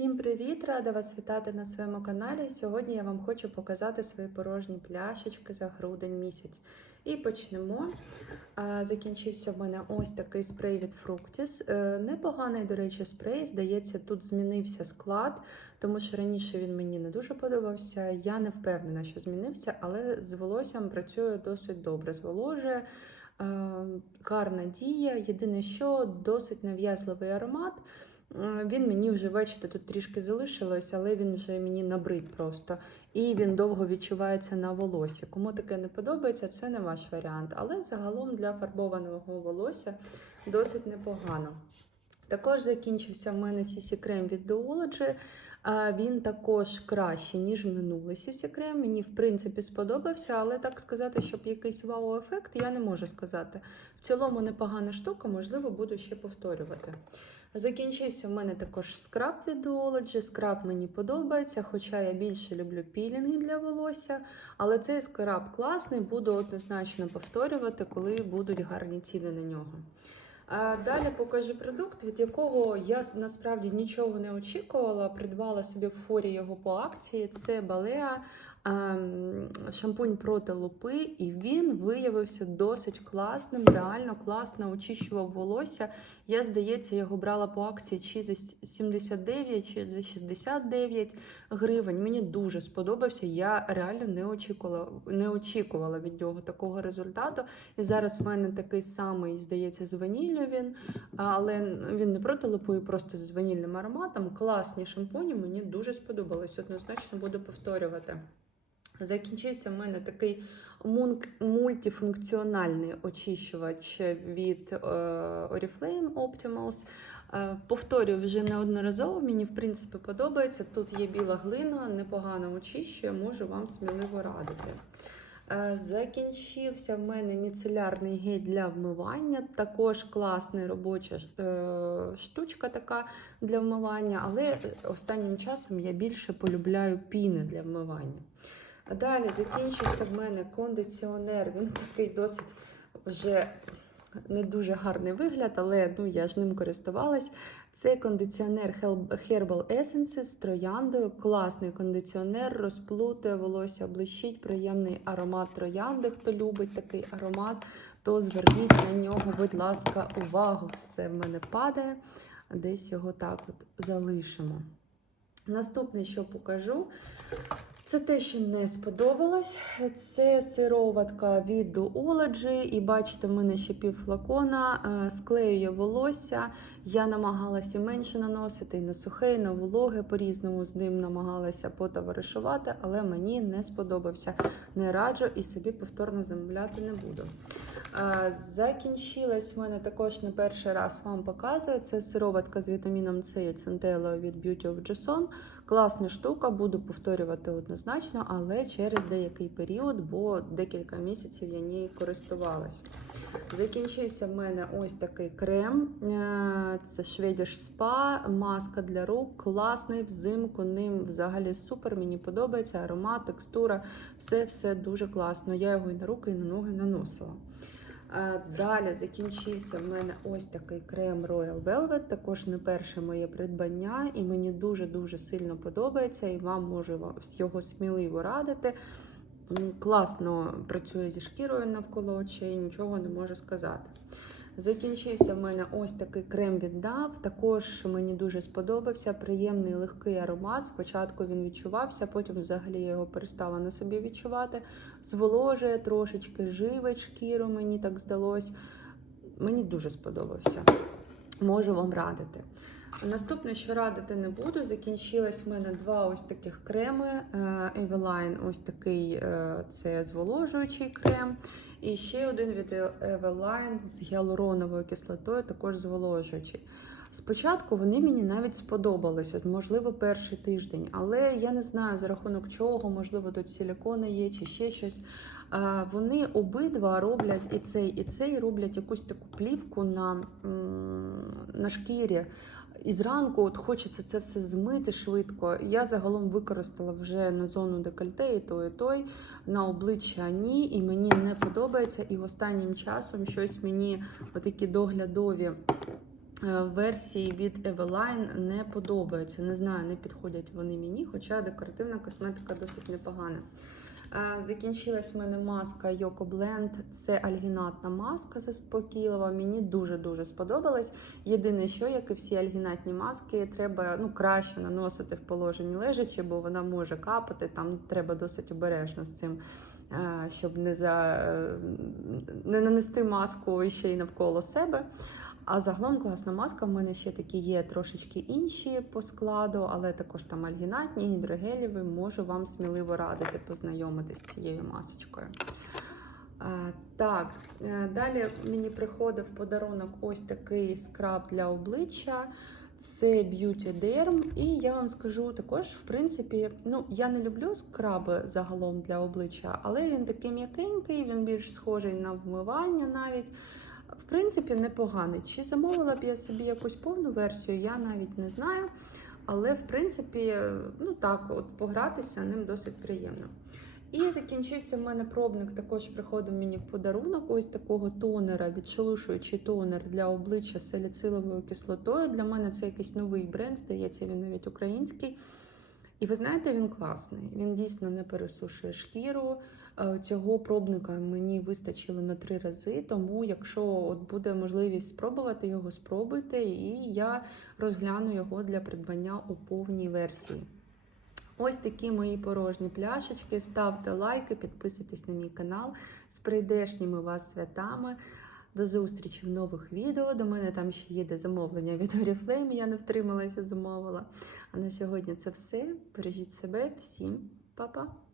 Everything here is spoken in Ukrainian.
Всім привіт! Рада вас вітати на своєму каналі. Сьогодні я вам хочу показати свої порожні пляшечки за грудень місяць. І почнемо. Закінчився в мене ось такий спрей від Fructis. Е, Непоганий, до речі, спрей. Здається, тут змінився склад, тому що раніше він мені не дуже подобався. Я не впевнена, що змінився, але з волоссям працює досить добре. Зволожує. Е, Гарна дія. Єдине, що досить нав'язливий аромат. Е, Він мені вже, бачите, тут трішки залишилось, але він вже мені набрид просто. І він довго відчувається на волосі. Кому таке не подобається, це не ваш варіант. Але загалом для фарбованого волосся досить непогано. Також закінчився в мене CC крем від Duology. Він також кращий, ніж минулий CC крем. Мені, в принципі, сподобався, але так сказати, щоб якийсь вау-ефект, я не можу сказати. В цілому непогана штука, можливо, буду ще повторювати. Закінчився в мене також скраб від Duology. Скраб мені подобається, хоча я більше люблю пілінги для волосся. Але цей скраб класний, буду однозначно повторювати, коли будуть гарні ціни на нього. Далі покажу продукт, від якого я насправді нічого не очікувала. Придбала собі в форі його по акції. Це Балеа шампунь проти лупи, і він виявився досить класним, реально класно очищував волосся. Я, здається, його брала по акції чи за 79, чи за 69 гривень. Мені дуже сподобався. Я реально не очікувала, не очікувала від нього такого результату. І зараз в мене такий самий, здається, з ваніллю він, але він не проти лупи, просто з ванільним ароматом. Класні шампуні, мені дуже сподобались. Однозначно буду повторювати. Закінчився в мене такий мультифункціональний очищувач від е, Oriflame Optimals. Е, Повторюю вже неодноразово, мені в принципі подобається. Тут є біла глина, непогано очищує, можу вам сміливо радити. Е, Закінчився в мене міцелярний гель для вмивання. Також класна робоча штучка така для вмивання, але останнім часом я більше полюбляю піни для вмивання. Далі закінчився в мене кондиціонер. Він такий досить вже не дуже гарний вигляд, але ну, я ж ним користувалась. Це кондиціонер Herbal Essences з трояндою. Класний кондиціонер, розплутує волосся, блищить, приємний аромат троянди. Хто любить такий аромат, то зверніть на нього, будь ласка, увагу. Все в мене падає. Десь його так от залишимо. Наступне, що покажу, це те, що не сподобалось. Це сироватка від Duology. І бачите, в мене ще пів флакона е, склеює волосся. Я намагалася менше наносити і на сухе, і на вологе. По-різному з ним намагалася потоваришувати, але мені не сподобався. Не раджу і собі повторно замовляти не буду. Е, Закінчилась в мене також не перший раз вам показую. Це сироватка з вітаміном С і центелою від Beauty of Jason. Класна штука, буду повторювати однозначно, але через деякий період, бо декілька місяців я нею користувалась. Закінчився в мене ось такий крем. Це Swedish Spa, маска для рук. Класний взимку. Ним взагалі супер. Мені подобається аромат, текстура, все-все дуже класно. Я його і на руки, і на ноги наносила. Е, Далі закінчився в мене ось такий крем Royal Velvet, також не перше моє придбання, і мені дуже-дуже сильно подобається, і вам можу його сміливо радити. Класно працює зі шкірою навколо очей, нічого не можу сказати. Закінчився в мене ось такий крем від DAV, Також мені дуже сподобався. Приємний легкий аромат. Спочатку він відчувався, потім взагалі його перестала на собі відчувати. Зволожує трошечки, живить шкіру, мені так здалось. Мені дуже сподобався. Можу вам радити. Наступне, що радити не буду, закінчилось в мене два ось таких креми. е, Eveline, ось такий е, це зволожуючий крем. І ще один від Eveline з гіалуроновою кислотою, також зволожуючий. Спочатку вони мені навіть сподобались, от можливо, перший тиждень, але я не знаю за рахунок чого, можливо, тут силікони є чи ще щось. А, Вони обидва роблять і цей, і цей роблять якусь таку плівку на, на шкірі. І зранку от хочеться це все змити швидко. Я загалом використала вже на зону декольте і той, і той, на обличчя ні, і мені не подобається. І останнім часом щось мені отакі доглядові е, версії від Eveline не подобаються. Не знаю, не підходять вони мені, хоча декоративна косметика досить непогана. Закінчилась в мене маска Yoko Blend. Це альгінатна маска заспокійлива. Мені дуже-дуже сподобалась. Єдине, що, як і всі альгінатні маски, треба ну, краще наносити в положенні лежачи, бо вона може капати. Там треба досить обережно з цим, щоб не, за, е, не нанести маску ще й навколо себе. А загалом класна маска. В мене ще такі є трошечки інші по складу, але також там альгінатні, гідрогелєві. Можу вам сміливо радити познайомитись з цією масочкою. А, так, е, далі мені приходив подарунок ось такий скраб для обличчя. Це Beauty Derm. І я вам скажу також, в принципі, ну, я не люблю скраби загалом для обличчя, але він такий м'якенький, він більш схожий на вмивання навіть. Принципі, непоганий. Чи замовила б я собі якусь повну версію, я навіть не знаю. Але, в принципі, ну так, от погратися ним досить приємно. І закінчився в мене пробник, також приходив мені в подарунок ось такого тонера, відшелушуючий тонер для обличчя з саліциловою кислотою. Для мене це якийсь новий бренд, здається, він навіть український. І ви знаєте, він класний. Він дійсно не пересушує шкіру. Е, Цього пробника мені вистачило на три рази. Тому, якщо от буде можливість спробувати його, спробуйте, і я розгляну його для придбання у повній версії. Ось такі мої порожні пляшечки. Ставте лайки, підписуйтесь на мій канал з прийдешніми вас святами. До зустрічі в нових відео. До мене там ще їде замовлення від Oriflame, я не втрималася, замовила. А на сьогодні це все. Бережіть себе, всім па-па!